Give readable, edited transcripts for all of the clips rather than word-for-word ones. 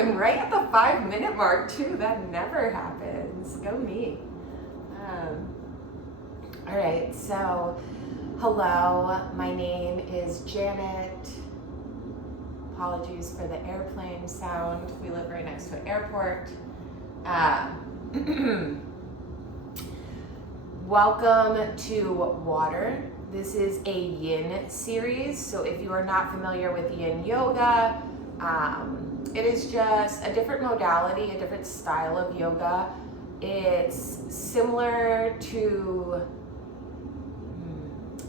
and right at the 5-minute mark too. That never happens. Go me. All right, so hello, my name is Janet. Apologies for the airplane sound. We live right next to an airport. Welcome to Water. This is a yin series. So if you are not familiar with yin yoga, it is just a different modality, a different style of yoga. It's similar to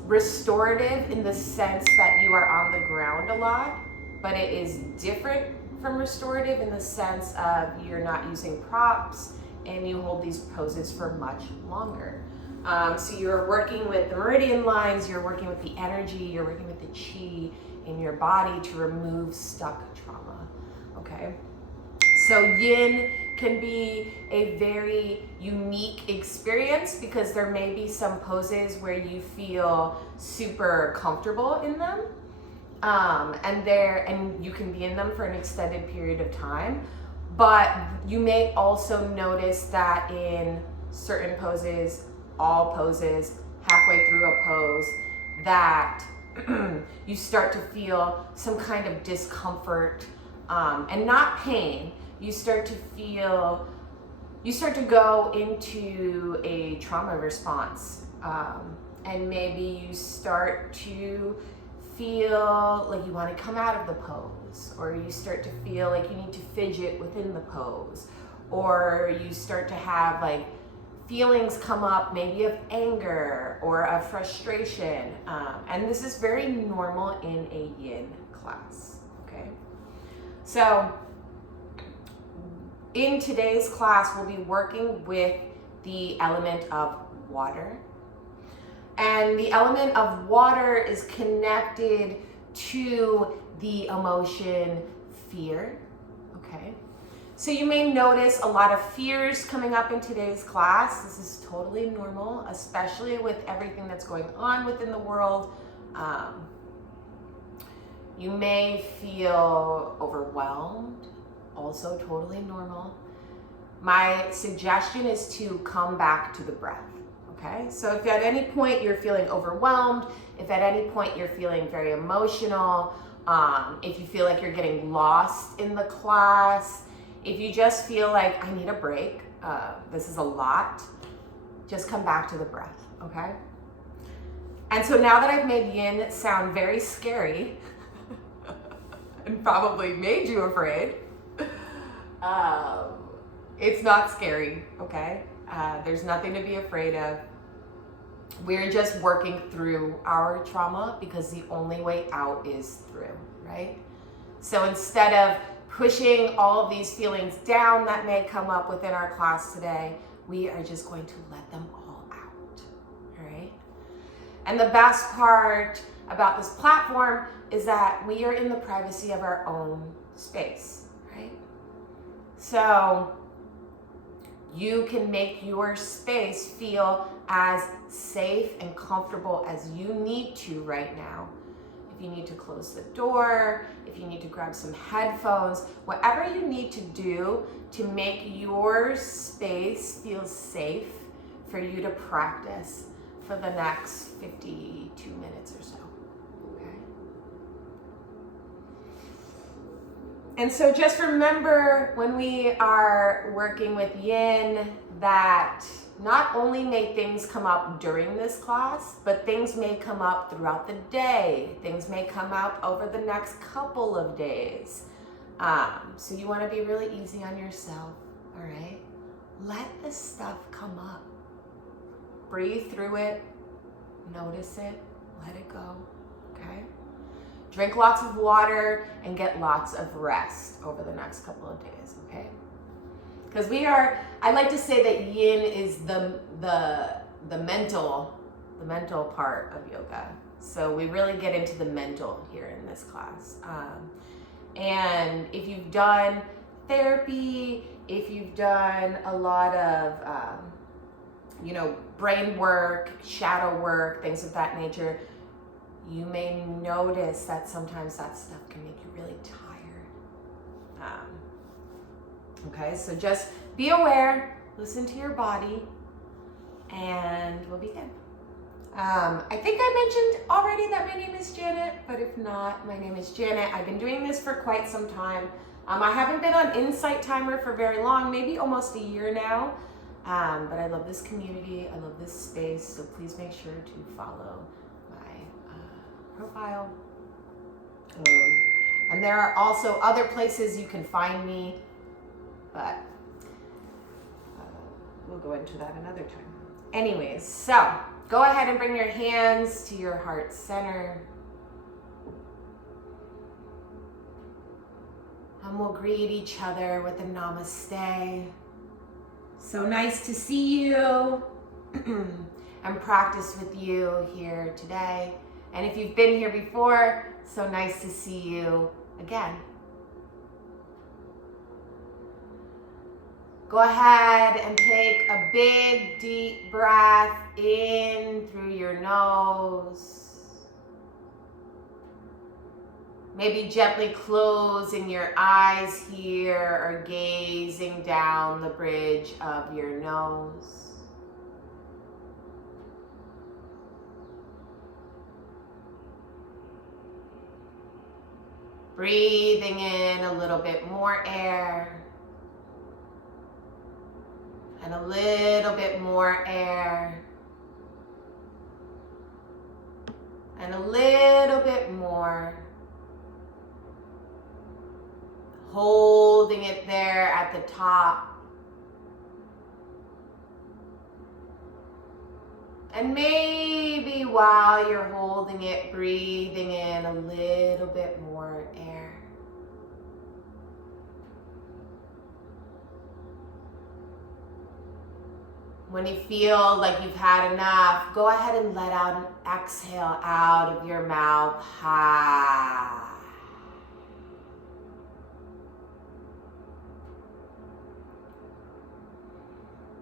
restorative in the sense that you are on the ground a lot, but it is different from restorative in the sense of you're not using props and you hold these poses for much longer. So you're working with the meridian lines, you're working with the energy, you're working with the chi in your body to remove stuck trauma, okay? So yin can be a very unique experience because there may be some poses where you feel super comfortable in them, and you can be in them for an extended period of time. But you may also notice that in certain poses, all poses, halfway through a pose, that you start to feel some kind of discomfort, and not pain. You start to go into a trauma response, and maybe you start to feel like you want to come out of the pose, or you start to feel like you need to fidget within the pose, or you start to have like feelings come up, maybe of anger or of frustration, and this is very normal in a yin class, okay? So in today's class, we'll be working with the element of water. And the element of water is connected to the emotion fear, okay? So you may notice a lot of fears coming up in today's class. This is totally normal, especially with everything that's going on within the world. You may feel overwhelmed. Also totally normal. My suggestion is to come back to the breath, okay? So if at any point you're feeling overwhelmed, if at any point you're feeling very emotional, if you feel like you're getting lost in the class, if you just feel like I need a break, this is a lot, just come back to the breath, okay? And so now that I've made yin sound very scary and probably made you afraid, it's not scary, okay? There's nothing to be afraid of. We're just working through our trauma because the only way out is through, right? So instead of pushing all of these feelings down that may come up within our class today, we are just going to let them all out, all right? And the best part about this platform is that we are in the privacy of our own space, right? So you can make your space feel as safe and comfortable as you need to right now. If you need to close the door, if you need to grab some headphones, whatever you need to do to make your space feel safe for you to practice for the next 52 minutes or so. And so just remember when we are working with yin that not only may things come up during this class, but things may come up throughout the day. Things may come up over the next couple of days. So you want to be really easy on yourself, all right? Let the stuff come up. Breathe through it, notice it, let it go, okay? Drink lots of water and get lots of rest over the next couple of days, okay? Because I like to say that yin is the mental part of yoga. So we really get into the mental here in this class. And if you've done therapy, if you've done a lot of, brain work, shadow work, things of that nature, you may notice that sometimes that stuff can make you really tired. Okay, so just be aware, listen to your body, and we'll begin. I think I mentioned already that my name is Janet, but if not, my name is Janet. I've been doing this for quite some time. I haven't been on Insight Timer for very long, maybe almost a year now, but I love this community, I love this space, so please make sure to follow my profile. And there are also other places you can find me, but we'll go into that another time. Anyways, so go ahead and bring your hands to your heart center. And we'll greet each other with a namaste. So nice to see you and practice with you here today. And if you've been here before, so nice to see you again. Go ahead and take a big, deep breath in through your nose. Maybe gently closing your eyes here or gazing down the bridge of your nose. Breathing in a little bit more air. And a little bit more air. And a little bit more. Holding it there at the top. And maybe while you're holding it, breathing in a little bit more air. When you feel like you've had enough, go ahead and let out an exhale out of your mouth. Ha.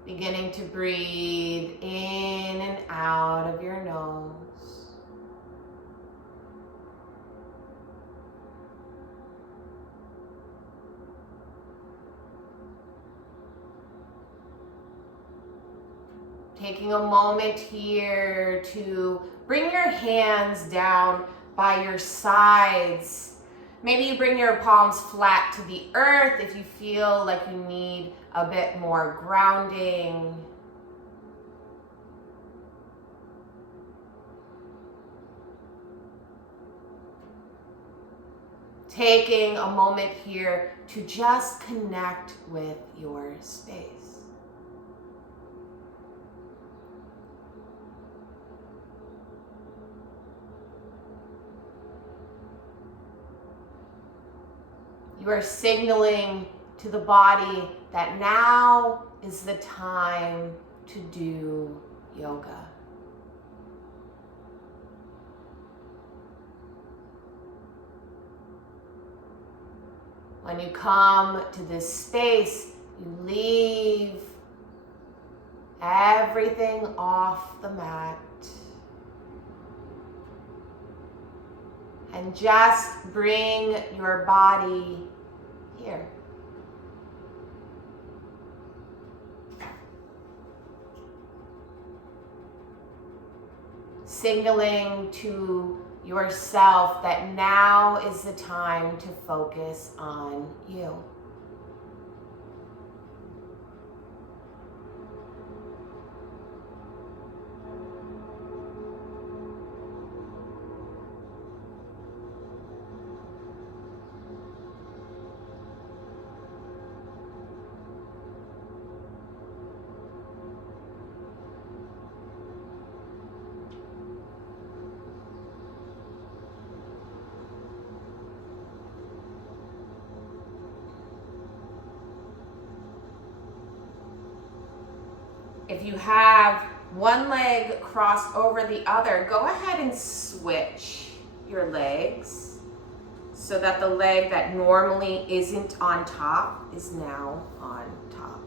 Beginning to breathe in and out of your nose. Taking a moment here to bring your hands down by your sides. Maybe you bring your palms flat to the earth if you feel like you need a bit more grounding. Taking a moment here to just connect with your space. You are signaling to the body that now is the time to do yoga. When you come to this space, you leave everything off the mat and just bring your body here. Signaling to yourself that now is the time to focus on you. If you have one leg crossed over the other, go ahead and switch your legs so that the leg that normally isn't on top is now on top.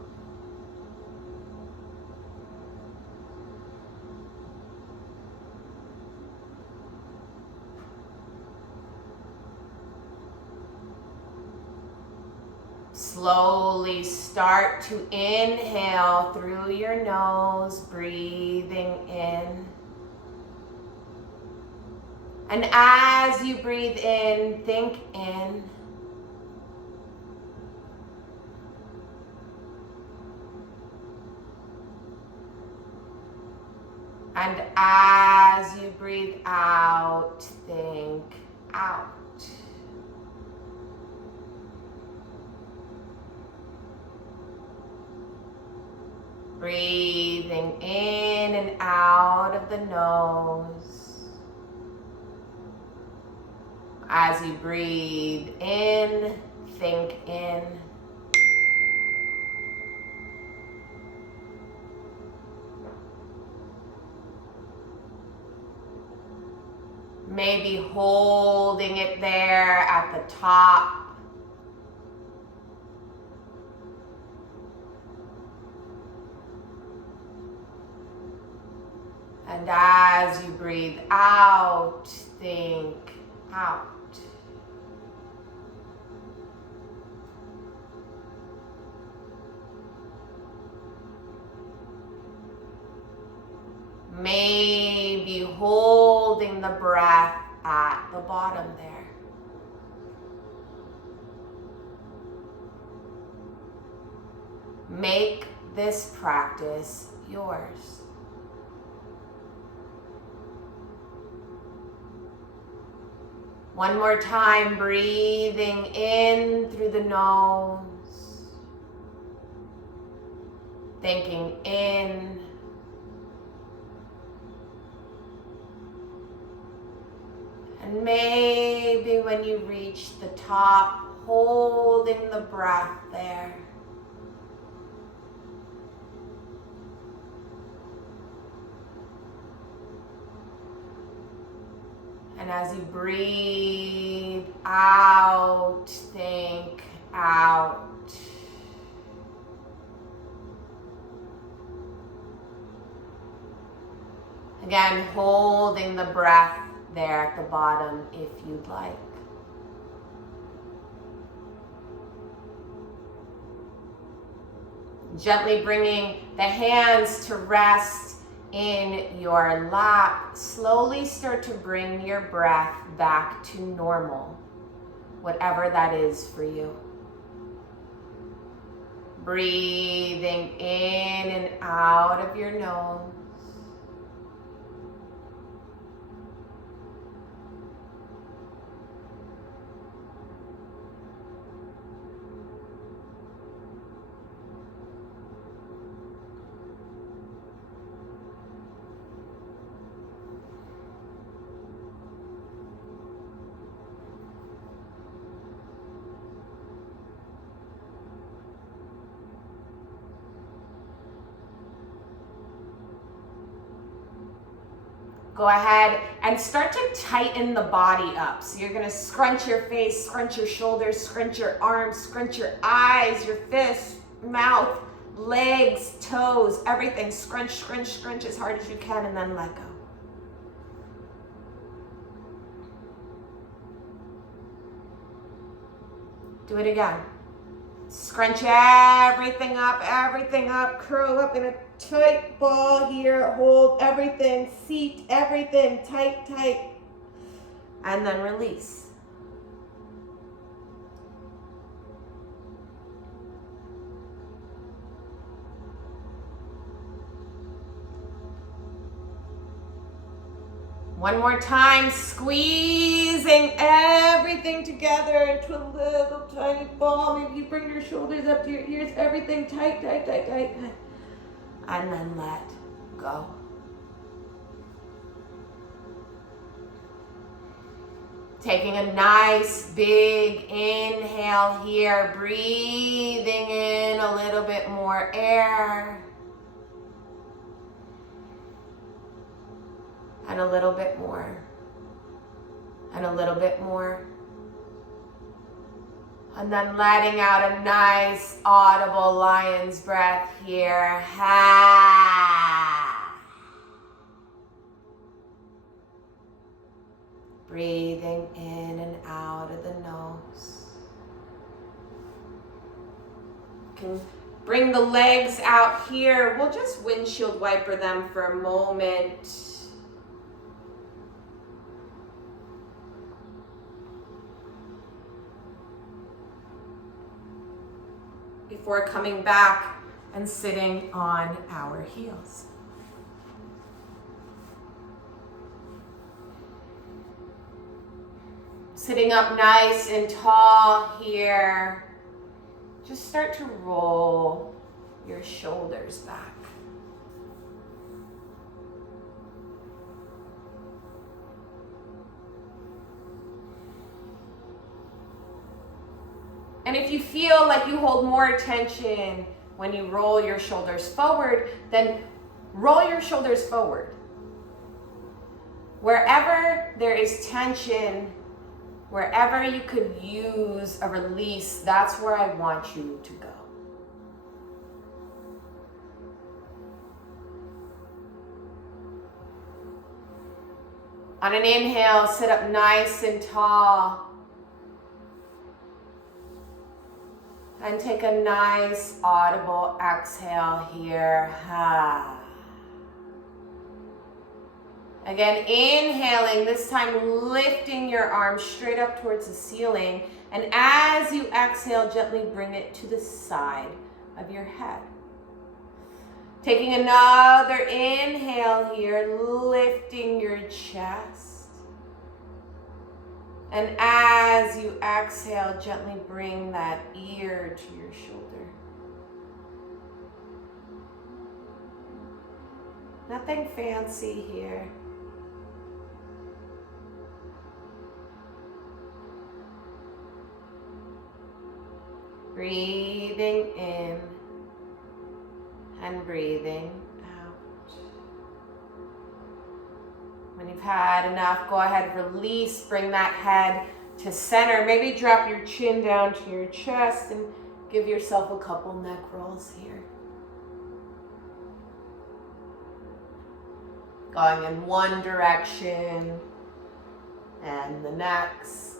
Slowly start to inhale through your nose, breathing in. And as you breathe in, think in. And as you breathe out, think out. Breathing in and out of the nose. As you breathe in, think in. Maybe holding it there at the top. And as you breathe out, think out. Maybe holding the breath at the bottom there. Make this practice yours. One more time, breathing in through the nose, thinking in, and maybe when you reach the top, holding the breath there. And as you breathe out, think out. Again, holding the breath there at the bottom if you'd like. Gently bringing the hands to rest in your lap. Slowly start to bring your breath back to normal, whatever that is for you. Breathing in and out of your nose. Go ahead and start to tighten the body up. So you're gonna scrunch your face, scrunch your shoulders, scrunch your arms, scrunch your eyes, your fists, mouth, legs, toes, everything. Scrunch, scrunch, scrunch as hard as you can and then let go. Do it again. Scrunch everything up, curl up in a tight ball here, hold everything, seat everything, tight, tight, and then release. One more time, squeezing everything together into a little tiny ball. Maybe you bring your shoulders up to your ears, everything tight, tight, tight, tight. And then let go. Taking a nice big inhale here, breathing in a little bit more air. And a little bit more. And a little bit more. And then letting out a nice audible lion's breath here. Ha. Breathing in and out of the nose. can bring the legs out here. We'll just windshield wiper them for a moment. Before coming back and sitting on our heels. Sitting up nice and tall here. Just start to roll your shoulders back. And if you feel like you hold more tension when you roll your shoulders forward, then roll your shoulders forward. Wherever there is tension, wherever you could use a release, that's where I want you to go. On an inhale, sit up nice and tall. And take a nice audible exhale here. Again, inhaling, this time lifting your arms straight up towards the ceiling. And as you exhale, gently bring it to the side of your head. Taking another inhale here, lifting your chest. And as you exhale, gently bring that ear to your shoulder. Nothing fancy here. Breathing in and breathing out. When you've had enough, go ahead, release, bring that head to center. Maybe drop your chin down to your chest and give yourself a couple neck rolls here. Going in one direction and the next.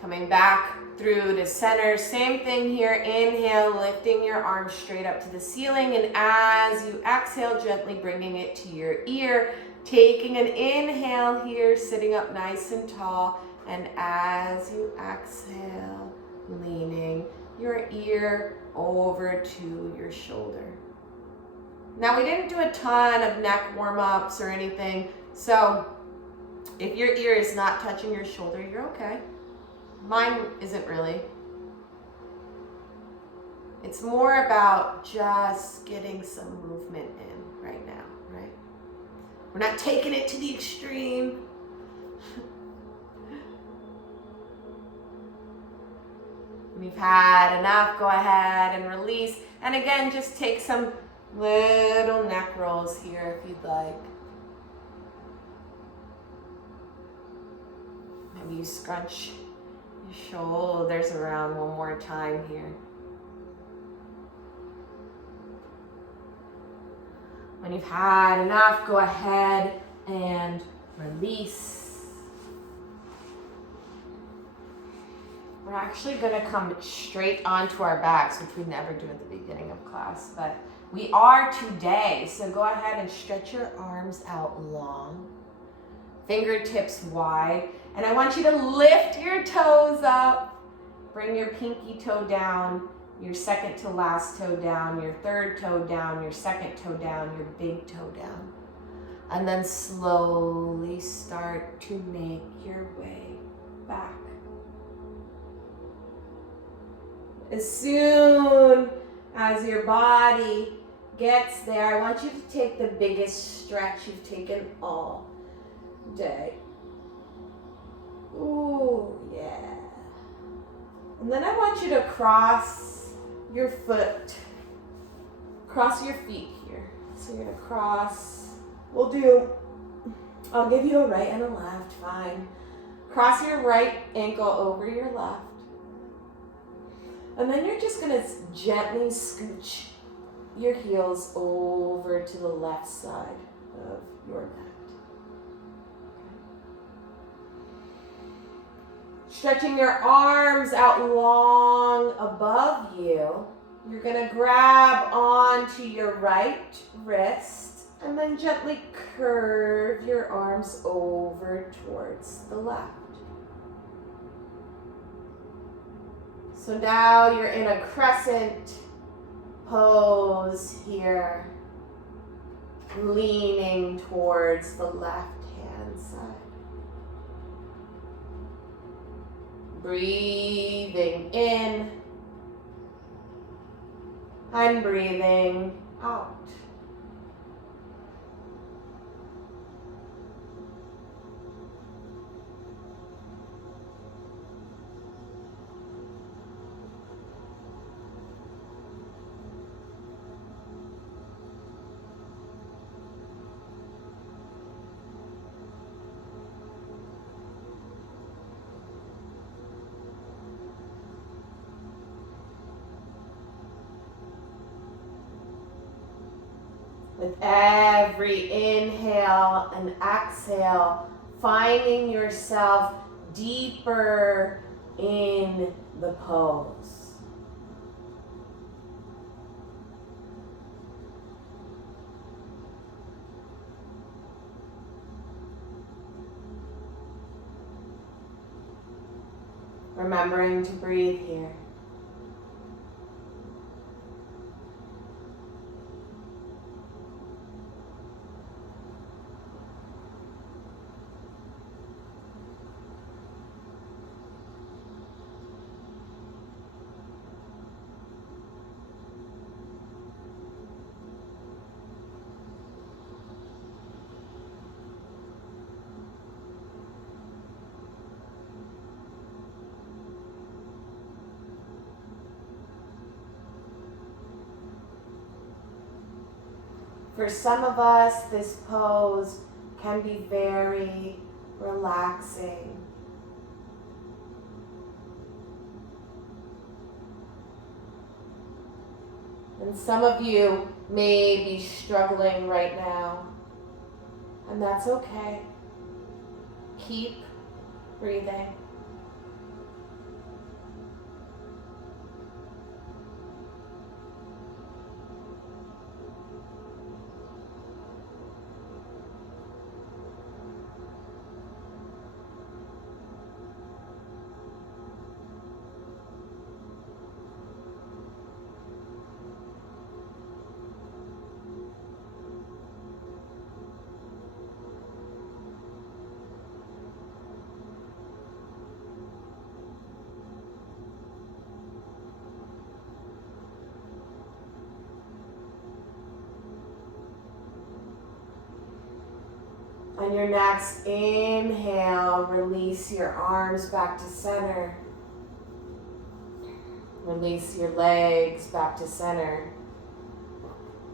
Coming back through to center, same thing here. Inhale, lifting your arms straight up to the ceiling, and as you exhale, gently bringing it to your ear. Taking an inhale here, sitting up nice and tall, and as you exhale, leaning your ear over to your shoulder. Now, we didn't do a ton of neck warm-ups or anything, so if your ear is not touching your shoulder, you're okay. Mine isn't really. It's more about just getting some movement in right now, right? We're not taking it to the extreme. When you've had enough, go ahead and release. And again, just take some little neck rolls here if you'd like. Maybe you scrunch your shoulders around one more time here. When you've had enough, go ahead and release. We're actually going to come straight onto our backs, which we never do at the beginning of class, but we are today. So go ahead and stretch your arms out long, fingertips wide. And I want you to lift your toes up. Bring your pinky toe down, your second to last toe down, your third toe down, your second toe down, your big toe down. And then slowly start to make your way back. As soon as your body gets there, I want you to take the biggest stretch you've taken all day. Ooh, yeah. And then I want you to cross your foot, cross your feet here. So you're gonna cross, I'll give you a right and a left, fine. Cross your right ankle over your left. And then you're just gonna gently scooch your heels over to the left side of your mat. Stretching your arms out long above you. You're going to grab onto your right wrist and then gently curve your arms over towards the left. So now you're in a crescent pose here, leaning towards the left hand side. Breathing in and breathing out. With every inhale and exhale, finding yourself deeper in the pose. Remembering to breathe here. For some of us, this pose can be very relaxing. And some of you may be struggling right now, and that's okay. Keep breathing. On your next inhale, release your arms back to center. Release your legs back to center.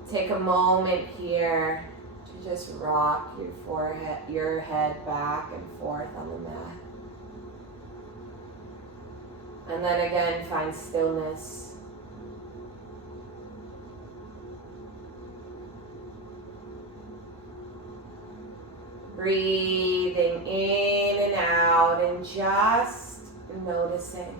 Take a moment here to just rock your head back and forth on the mat. And then again, find stillness. Breathing in and out and just noticing.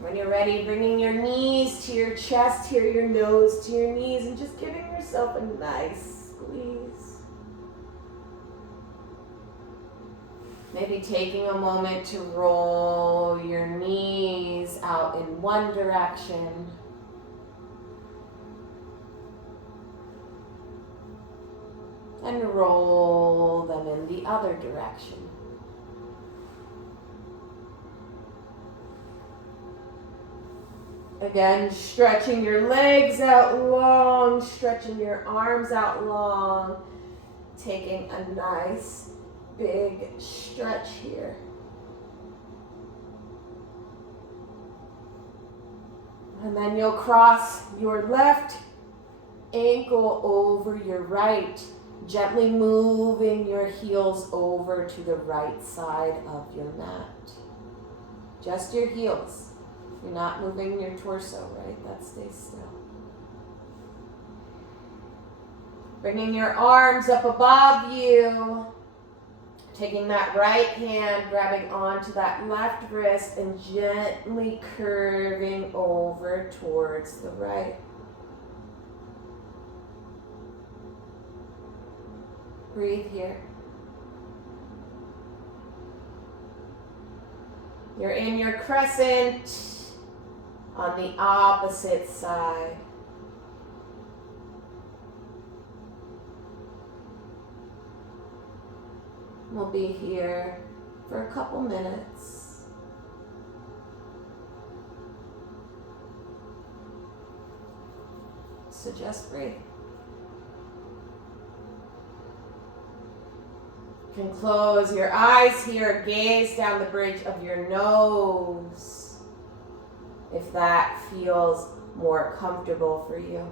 When you're ready, bringing your knees to your chest here, your nose to your knees, and just giving yourself a nice squeeze. Maybe taking a moment to roll your knees out in one direction. And roll them in the other direction. Again, stretching your legs out long, stretching your arms out long, taking a nice big stretch here. And then you'll cross your left ankle over your right, gently moving your heels over to the right side of your mat. Just your heels. You're not moving your torso, right? That stays still. Bringing your arms up above you. Taking that right hand, grabbing onto that left wrist and gently curving over towards the right. Breathe here. You're in your crescent on the opposite side. We'll be here for a couple minutes. So just breathe. You can close your eyes here, gaze down the bridge of your nose if that feels more comfortable for you.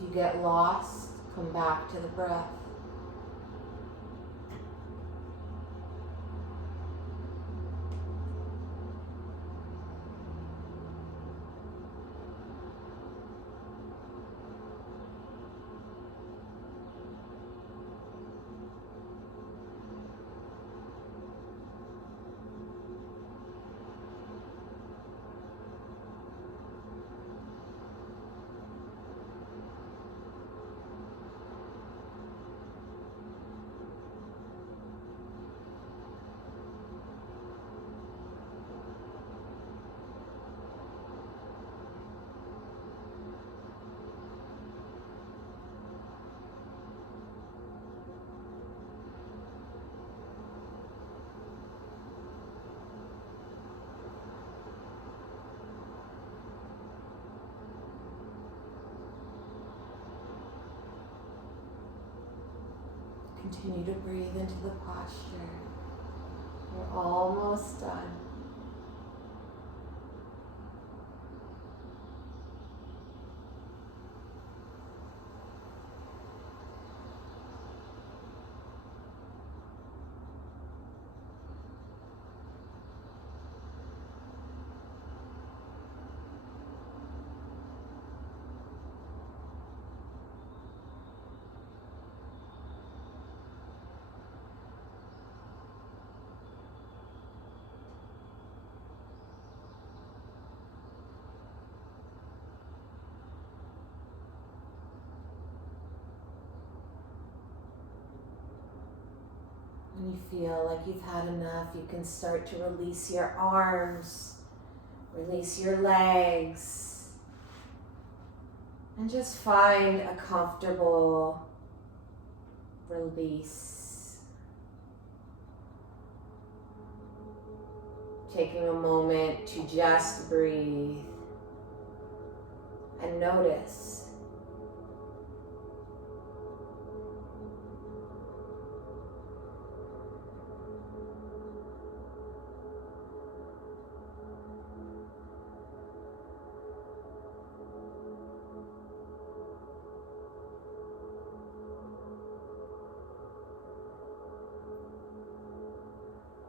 If you get lost, come back to the breath. Continue to breathe into the posture. We're almost done. When you feel like you've had enough, you can start to release your arms, release your legs, and just find a comfortable release. Taking a moment to just breathe and notice.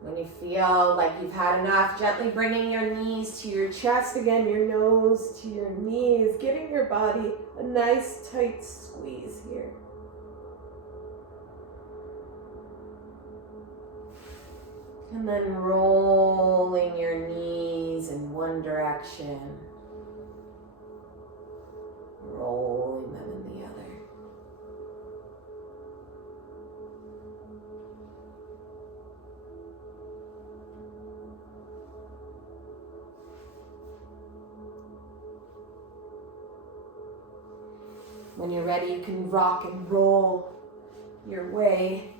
When you feel like you've had enough, gently bringing your knees to your chest again, your nose to your knees, giving your body a nice tight squeeze here. And then rolling your knees in one direction, rolling them in the other. When you're ready, you can rock and roll your way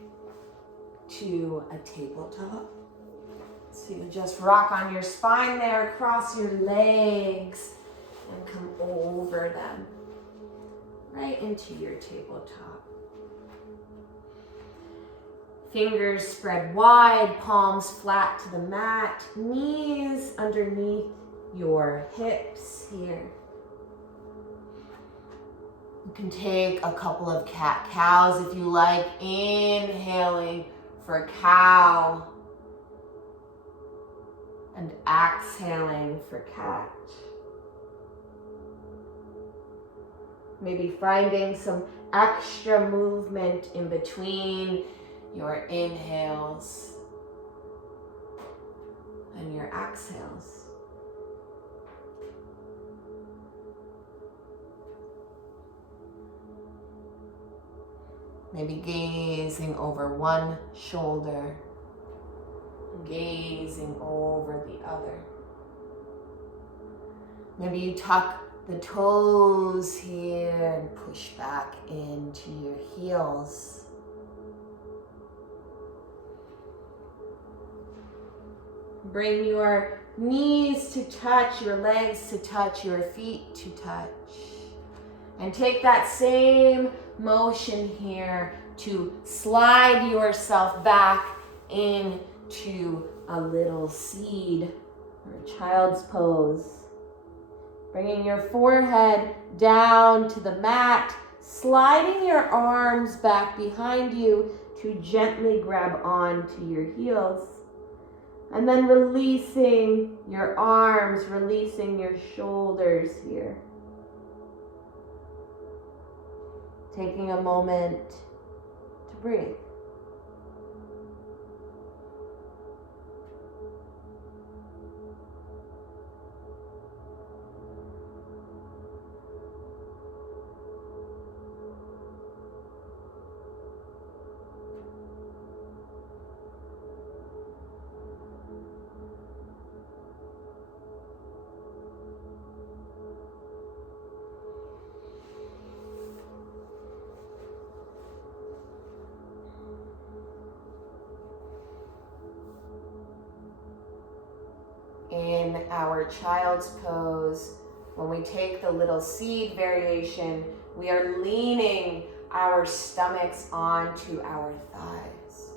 to a tabletop. So you just rock on your spine there, cross your legs, and come over them, right into your tabletop. Fingers spread wide, palms flat to the mat, knees underneath your hips here. You can take a couple of cat-cows if you like, inhaling for cow and exhaling for cat. Maybe finding some extra movement in between your inhales and your exhales. Maybe gazing over one shoulder, gazing over the other. Maybe you tuck the toes here and push back into your heels. Bring your knees to touch, your legs to touch, your feet to touch. And take that same motion here to slide yourself back into a little seed or a child's pose. Bringing your forehead down to the mat, sliding your arms back behind you to gently grab onto your heels. And then releasing your arms, releasing your shoulders here. Taking a moment to breathe. In our child's pose, when we take the little seed variation, we are leaning our stomachs onto our thighs,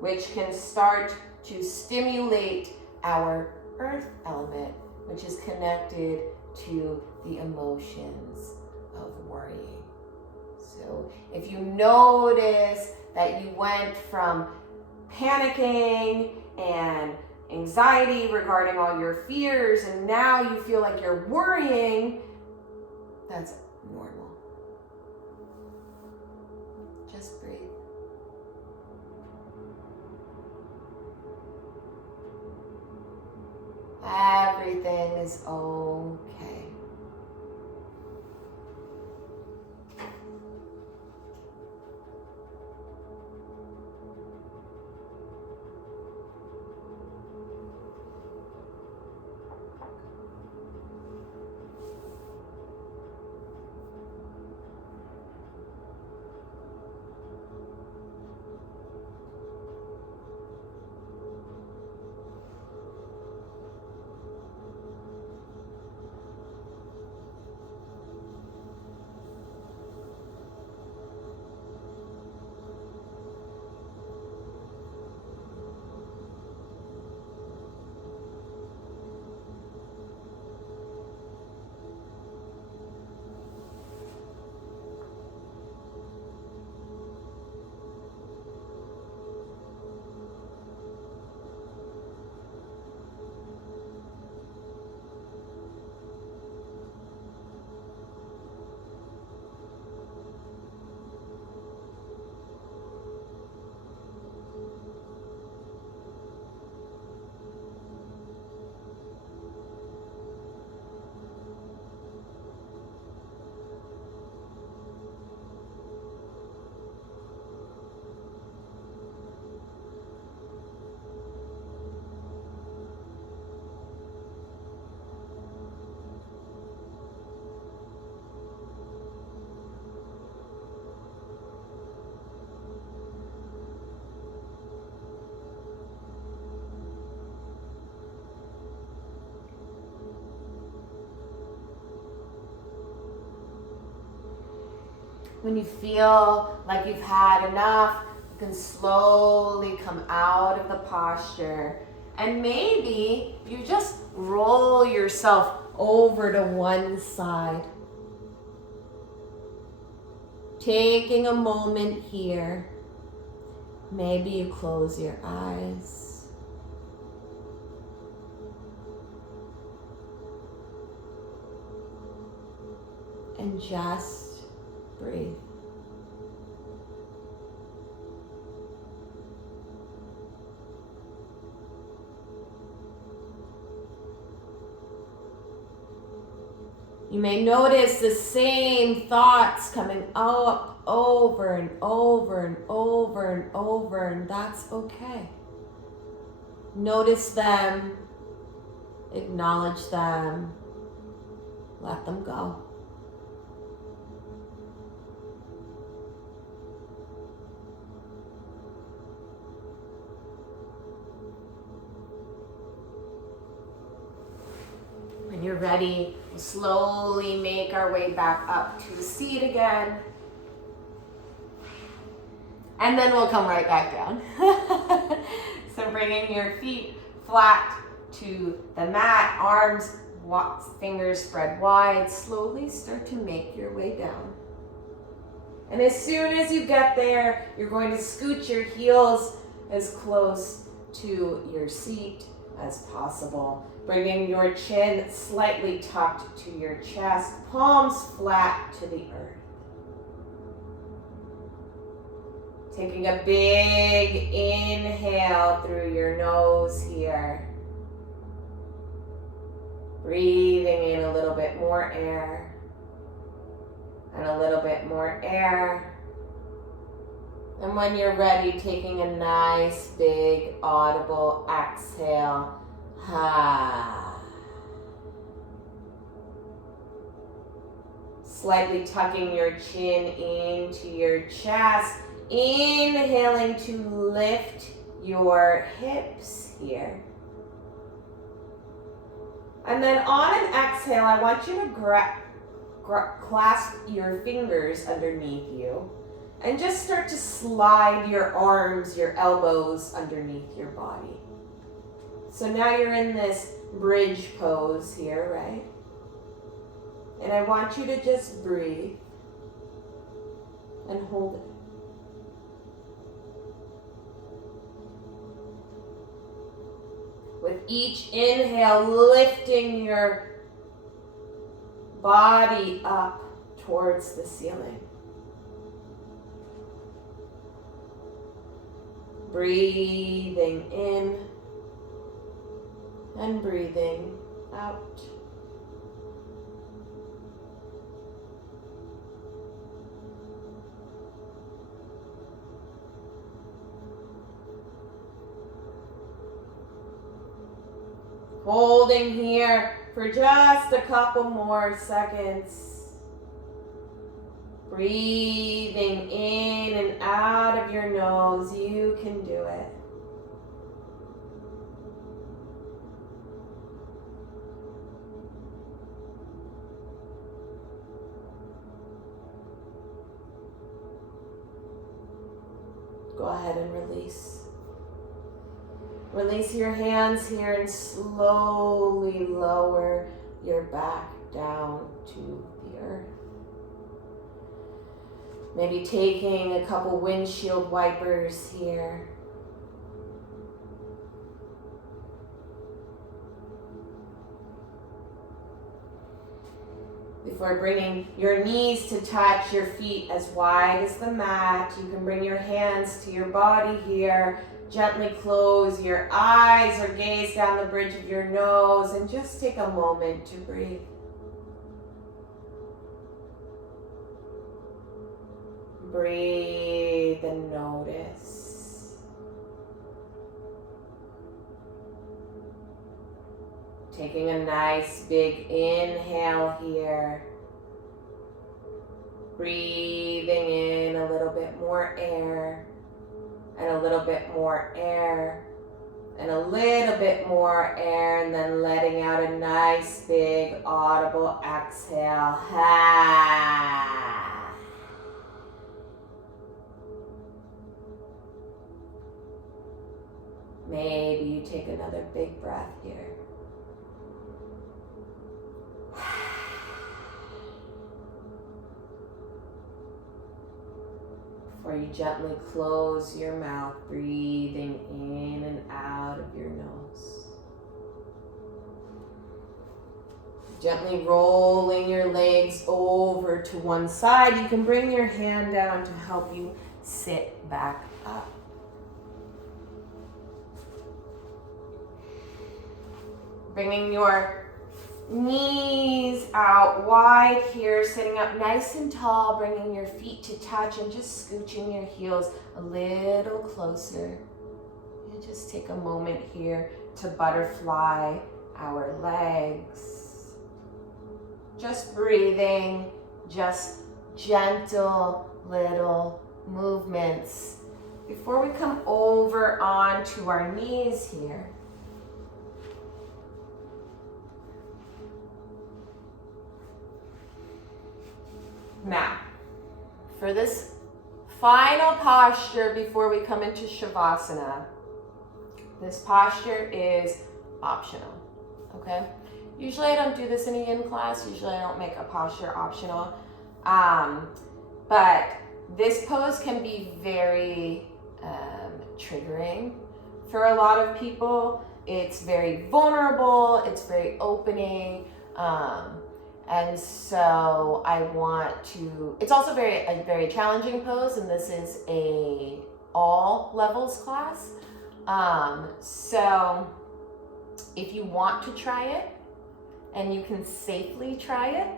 which can start to stimulate our earth element, which is connected to the emotions of worrying. So if you notice that you went from panicking and anxiety regarding all your fears, and now you feel like you're worrying, that's normal. Just breathe. Everything is okay. When you feel like you've had enough, you can slowly come out of the posture. And maybe you just roll yourself over to one side. Taking a moment here. Maybe you close your eyes. And just breathe. You may notice the same thoughts coming up over and over and over and over, and that's okay. Notice them, acknowledge them, let them go. When you're ready, we'll slowly make our way back up to the seat again. And then we'll come right back down. So bringing your feet flat to the mat, arms, fingers spread wide, slowly start to make your way down. And as soon as you get there, you're going to scoot your heels as close to your seat as possible. Bringing your chin slightly tucked to your chest, palms flat to the earth. Taking a big inhale through your nose here. Breathing in a little bit more air. And a little bit more air. And when you're ready, taking a nice big audible exhale. Slightly tucking your chin into your chest. Inhaling to lift your hips here. And then on an exhale, I want you to clasp your fingers underneath you and just start to slide your arms, your elbows underneath your body. So now you're in this bridge pose here, right? And I want you to just breathe and hold it. With each inhale, lifting your body up towards the ceiling. Breathing in and breathing out. Holding here for just a couple more seconds. Breathing in and out of your nose. You can do it. Go ahead and release. Release your hands here and slowly lower your back down to the earth. Maybe taking a couple windshield wipers here. Before bringing your knees to touch your feet as wide as the mat, you can bring your hands to your body here. Gently close your eyes or gaze down the bridge of your nose and just take a moment to breathe. Breathe and notice. Taking a nice big inhale here. Breathing in a little bit more air. And a little bit more air, and a little bit more air, and then letting out a nice big audible exhale. Maybe you take another big breath here. Before you gently close your mouth, breathing in and out of your nose. Gently rolling your legs over to one side. You can bring your hand down to help you sit back up. Bringing your knees out wide here, sitting up nice and tall, bringing your feet to touch and just scooching your heels a little closer. And just take a moment here to butterfly our legs. Just breathing, just gentle little movements before we come over onto our knees here. Now, for this final posture before we come into Shavasana, this posture is optional, okay? Usually I don't do this in a yin class. Usually I don't make a posture optional. But this pose can be very triggering for a lot of people. It's very vulnerable. It's very opening. And so I want to, it's also a very challenging pose, and this is a all levels class. So if you want to try it and you can safely try it,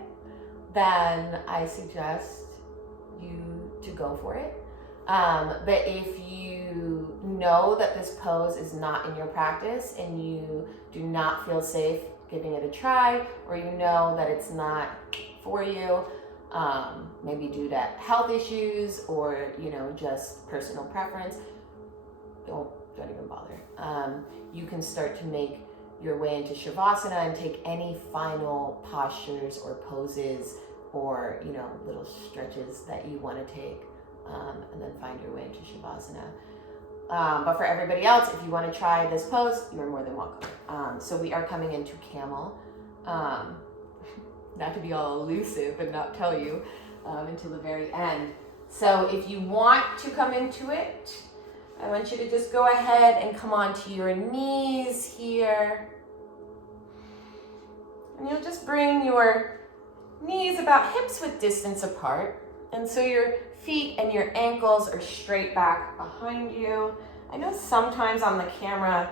then I suggest you to go for it. But if you know that this pose is not in your practice and you do not feel safe giving it a try, or you know that it's not for you, maybe due to health issues or just personal preference, don't even bother. You can start to make your way into Shavasana and take any final postures or poses or little stretches that you want to take, and then find your way into Shavasana. But for everybody else, if you want to try this pose, you're more than welcome. So we are coming into camel. Not to be all elusive and not tell you until the very end. So if you want to come into it, I want you to just go ahead and come onto your knees here. And you'll just bring your knees about hips width distance apart. And so your feet and your ankles are straight back behind you. I know sometimes on the camera,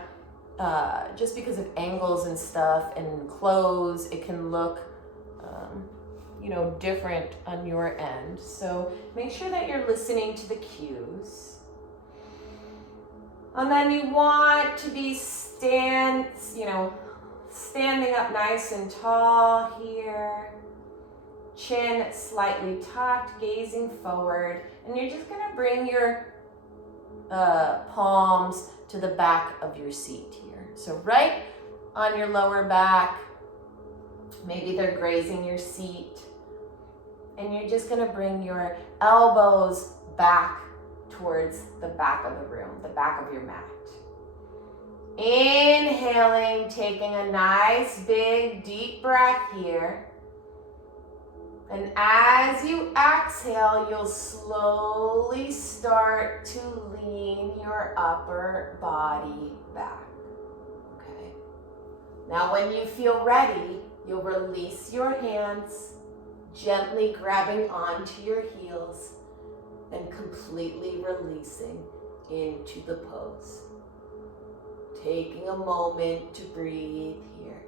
just because of angles and stuff and clothes, it can look, different on your end. So make sure that you're listening to the cues. And then you want to be standing up nice and tall here. Chin slightly tucked, gazing forward. And you're just gonna bring your palms to the back of your seat here. So right on your lower back, maybe they're grazing your seat. And you're just gonna bring your elbows back towards the back of the room, the back of your mat. Inhaling, taking a nice big deep breath here. And as you exhale, you'll slowly start to lean your upper body back. Okay. Now when you feel ready, you'll release your hands, gently grabbing onto your heels and completely releasing into the pose. Taking a moment to breathe here.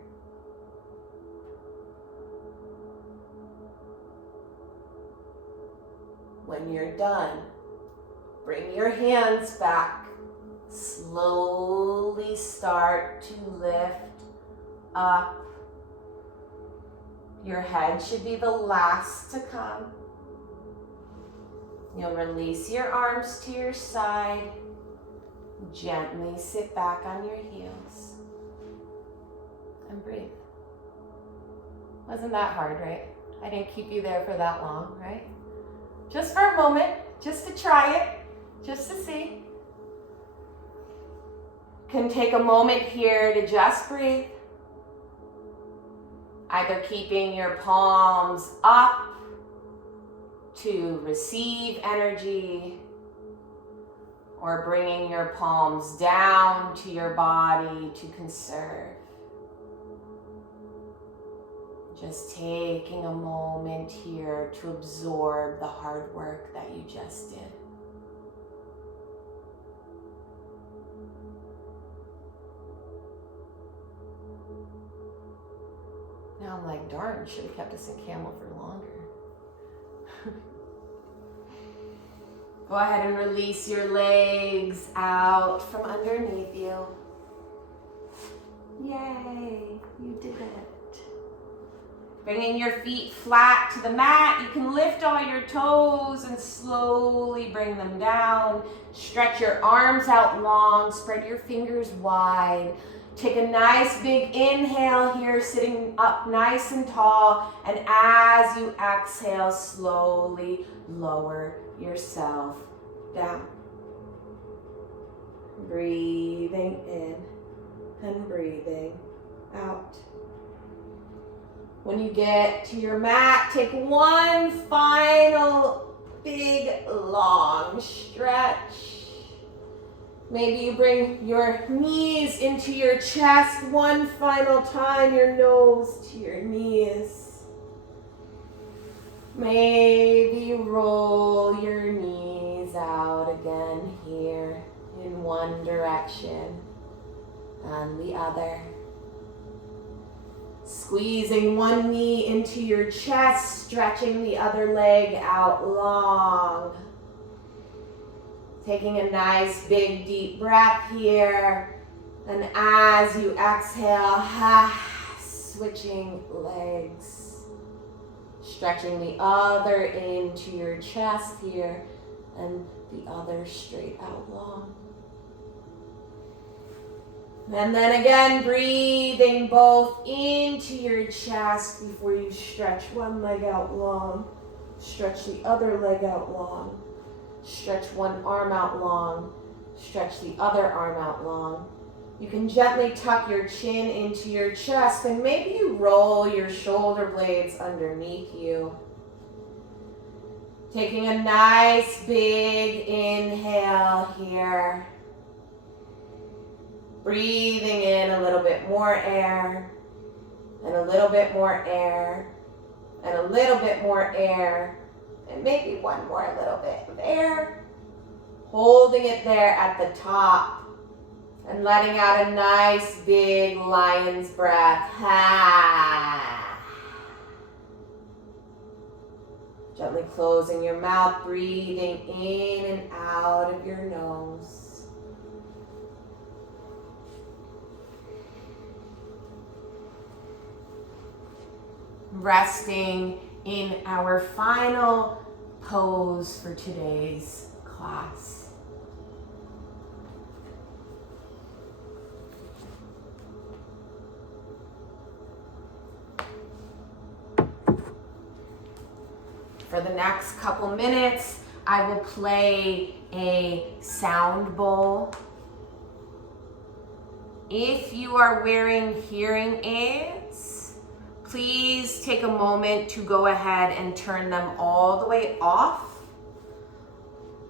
When you're done, bring your hands back. Slowly start to lift up. Your head should be the last to come. You'll release your arms to your side. Gently sit back on your heels. And breathe. Wasn't that hard, right? I didn't keep you there for that long, right? Just for a moment, just to try it, just to see. can take a moment here to just breathe. Either keeping your palms up to receive energy, or bringing your palms down to your body to conserve. Just taking a moment here to absorb the hard work that you just did. Now I'm like, darn, should have kept us in camel for longer. Go ahead and release your legs out from underneath you. Yay, you did it. Bringing your feet flat to the mat, you can lift all your toes and slowly bring them down. Stretch your arms out long, spread your fingers wide. Take a nice big inhale here, sitting up nice and tall. And as you exhale, slowly lower yourself down. Breathing in and breathing out. When you get to your mat, take one final big long stretch. Maybe you bring your knees into your chest one final time, your nose to your knees. Maybe you roll your knees out again here in one direction and the other. Squeezing one knee into your chest, stretching the other leg out long. Taking a nice big deep breath here. And as you exhale, switching legs. Stretching the other into your chest here and the other straight out long. And then again, breathing both into your chest before you stretch one leg out long. Stretch the other leg out long. Stretch one arm out long. Stretch the other arm out long. You can gently tuck your chin into your chest and maybe you roll your shoulder blades underneath you. Taking a nice big inhale here. Breathing in a little bit more air, and a little bit more air, and a little bit more air, and maybe one more little bit of air. Holding it there at the top, and letting out a nice big lion's breath. Gently closing your mouth, breathing in and out of your nose. Resting in our final pose for today's class. For the next couple minutes, I will play a sound bowl. If you are wearing hearing aids, please take a moment to go ahead and turn them all the way off.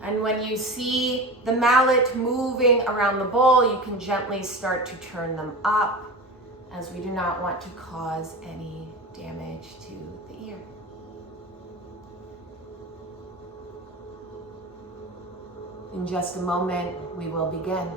And when you see the mallet moving around the bowl, you can gently start to turn them up, as we do not want to cause any damage to the ear. In just a moment, we will begin.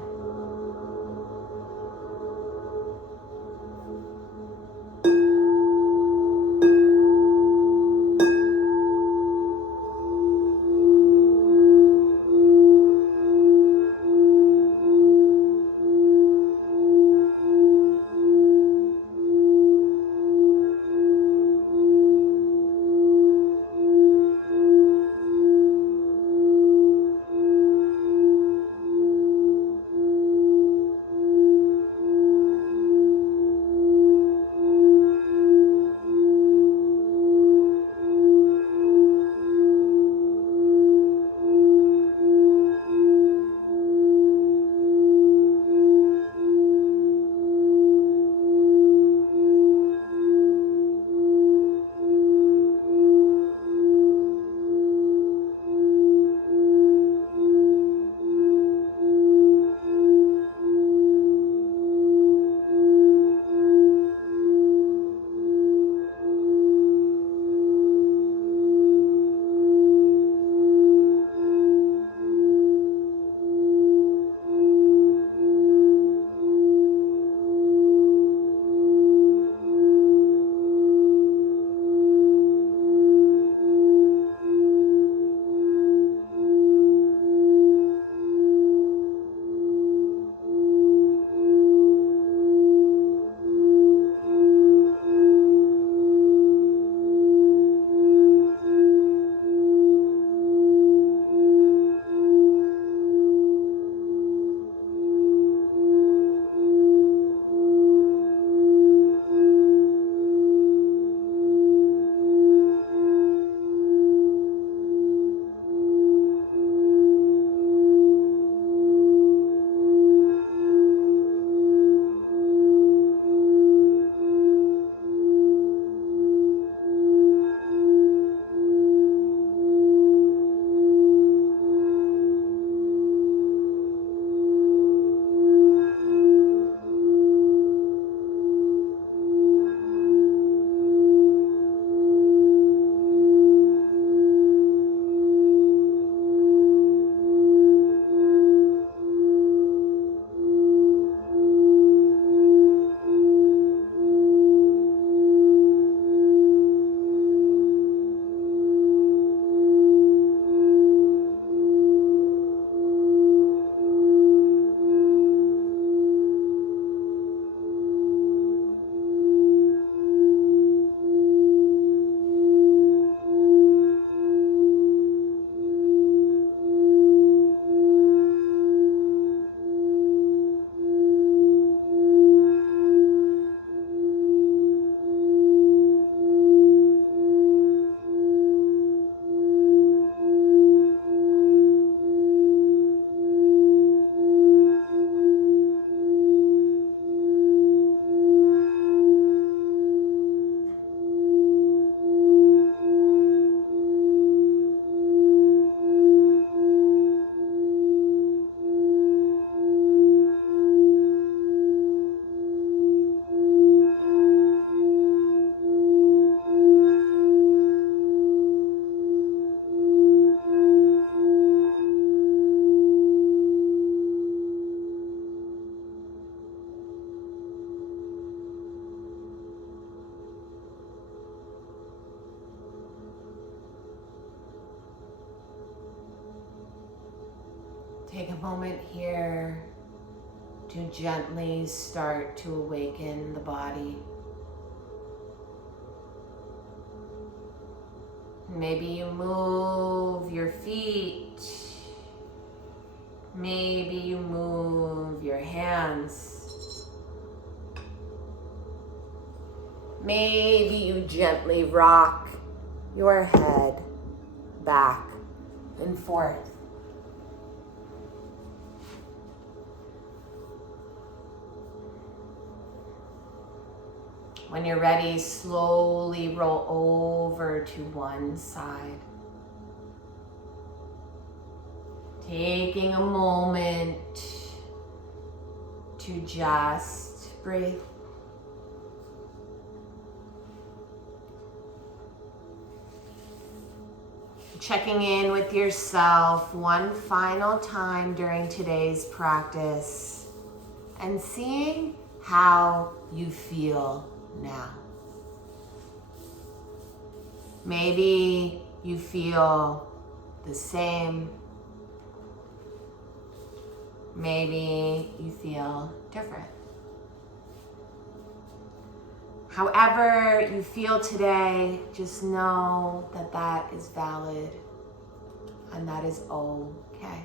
Take a moment here to gently start to awaken the body. Maybe you move your feet. Maybe you move your hands. Maybe you gently rock your head back and forth. When you're ready, slowly roll over to one side. Taking a moment to just breathe. Checking in with yourself one final time during today's practice and seeing how you feel now. Maybe you feel the same. Maybe you feel different. However you feel today, just know that that is valid and that is okay.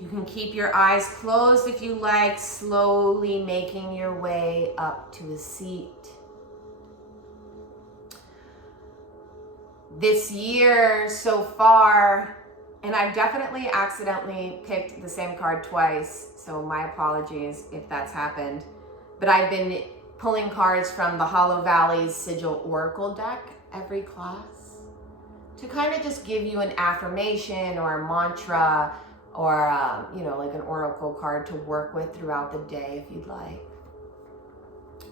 You can keep your eyes closed if you like, slowly making your way up to a seat. This year so far, and I've definitely accidentally picked the same card twice, so my apologies if that's happened, but I've been pulling cards from the Hollow Valley's Sigil Oracle deck every class to kind of just give you an affirmation or a mantra or like an oracle card to work with throughout the day if you'd like.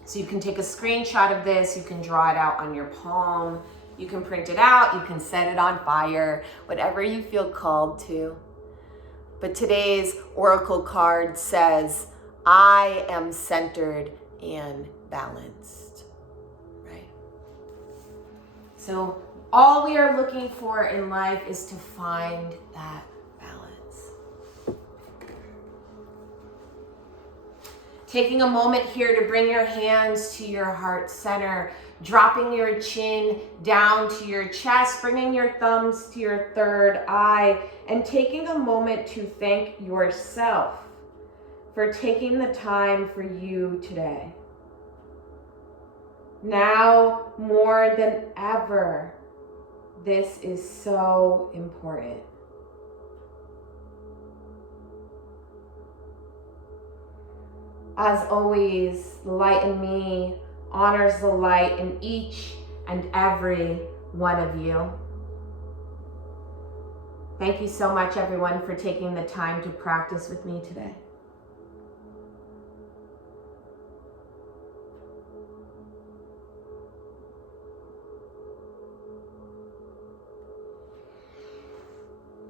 So you can take a screenshot of this, you can draw it out on your palm, you can print it out, you can set it on fire, whatever you feel called to. But today's oracle card says, I am centered and balanced, right? So all we are looking for in life is to find that balance. Taking a moment here to bring your hands to your heart center, dropping your chin down to your chest, bringing your thumbs to your third eye, and taking a moment to thank yourself for taking the time for you today. Now more than ever, this is so important. As always, the light in me honors the light in each and every one of you. Thank you so much, everyone, for taking the time to practice with me today.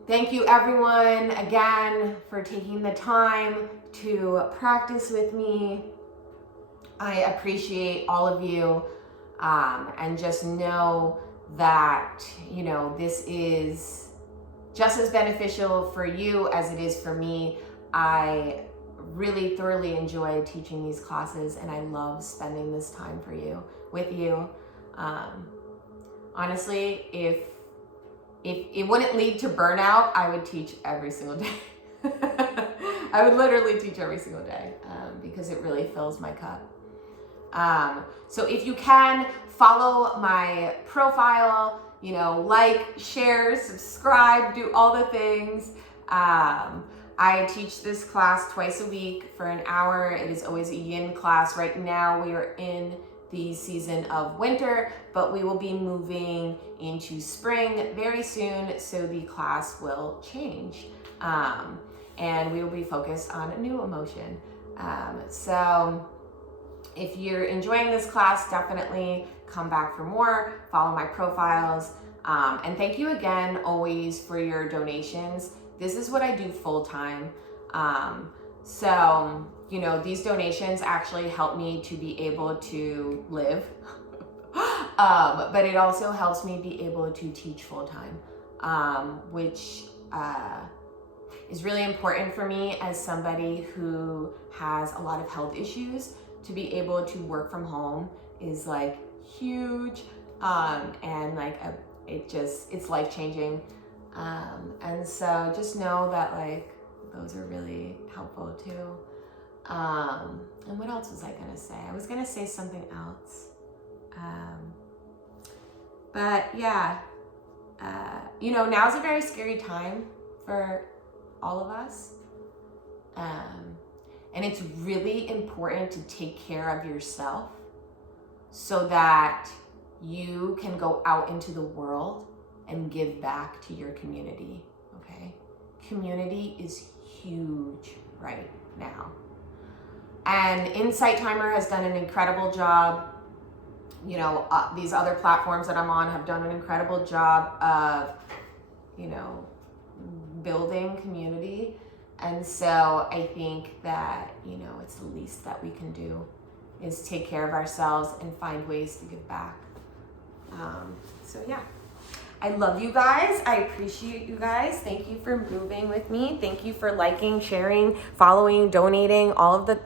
Thank you, everyone, again, for taking the time to practice with me. I appreciate all of you, and just know that, this is just as beneficial for you as it is for me. I really thoroughly enjoy teaching these classes, and I love spending this time with you. Honestly, if it wouldn't lead to burnout, I would teach every single day. I would literally teach every single day because it really fills my cup. So if you can, follow my profile, like, share, subscribe, do all the things. I teach this class twice a week for an hour. It is always a yin class. Right now we are in the season of winter, but we will be moving into spring very soon, so the class will change. And we will be focused on a new emotion. So if you're enjoying this class, definitely come back for more, follow my profiles. And thank you again always for your donations. This is what I do full time. So, these donations actually help me to be able to live. But it also helps me be able to teach full time, which is really important for me as somebody who has a lot of health issues. To be able to work from home is like huge, and like it's life changing. And so just know that like those are really helpful too. And what else was I gonna say? I was gonna say something else. But yeah, you know, now's a very scary time for all of us. And it's really important to take care of yourself so that you can go out into the world and give back to your community, okay? Community is huge right now. And Insight Timer has done an incredible job. You know, these other platforms that I'm on have done an incredible job of, you know, building community. And so I think that, you know, it's the least that we can do is take care of ourselves and find ways to give back. So yeah, I love you guys. I appreciate you guys. Thank you for moving with me. Thank you for liking, sharing, following, donating, all of the